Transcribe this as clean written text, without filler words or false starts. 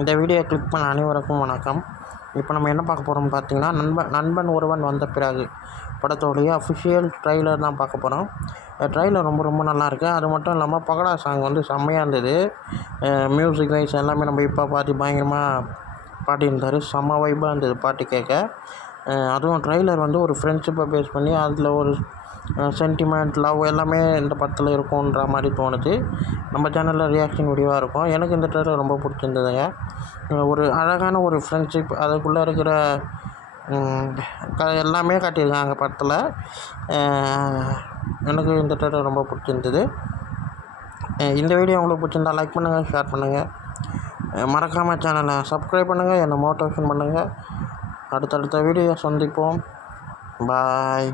இந்த video click பண்ண அனைவருக்கும் வணக்கம். இப்போ நம்ம என்ன பார்க்க போகிறோம்னு பார்த்தீங்கன்னா, நண்பன் ஒருவன் வந்த பிறகு படத்தோடைய அஃபிஷியல் ட்ரெய்லர் தான் பார்க்க போகிறோம். ட்ரெய்லர் ரொம்ப நல்லாயிருக்கு. அது மட்டும் இல்லாமல் பகடா சாங் வந்து செம்மையாக இருந்தது. மியூசிக் வைஸ் எல்லாமே நம்ம இப்போ பார்த்து பயங்கரமாக பாடியிருந்தார். செம்ம வைப்பாக இருந்தது பாட்டு கேட்க. அதுவும் ட்ரெய்லர் வந்து ஒரு ஃப்ரெண்ட்ஷிப்பை பேஸ் பண்ணி அதில் ஒரு சென்டிமெண்ட், லவ் எல்லாமே இந்த படத்தில் இருக்கும்ன்ற மாதிரி தோணுது. நம்ம சேனலில் ரியாக்ஷன் வீடியோவாக இருக்கும். எனக்கு இந்த ட்ரெய்லர் ரொம்ப பிடிச்சிருந்ததுங்க. ஒரு அழகான ஒரு ஃப்ரெண்ட்ஷிப், அதுக்குள்ளே இருக்கிற எல்லாமே காட்டியிருக்காங்க படத்தில். எனக்கு இந்த ட்ரெய்லர் ரொம்ப பிடிச்சிருந்தது. இந்த வீடியோ உங்களுக்கு பிடிச்சிருந்தா லைக் பண்ணுங்கள், ஷேர் பண்ணுங்கள். மறக்காமல் சேனலை சப்ஸ்கிரைப் பண்ணுங்கள், என்னை மோட்டிவேஷன் பண்ணுங்கள். அடுத்தடுத்த வீடியோ சந்திப்போம். பாய்.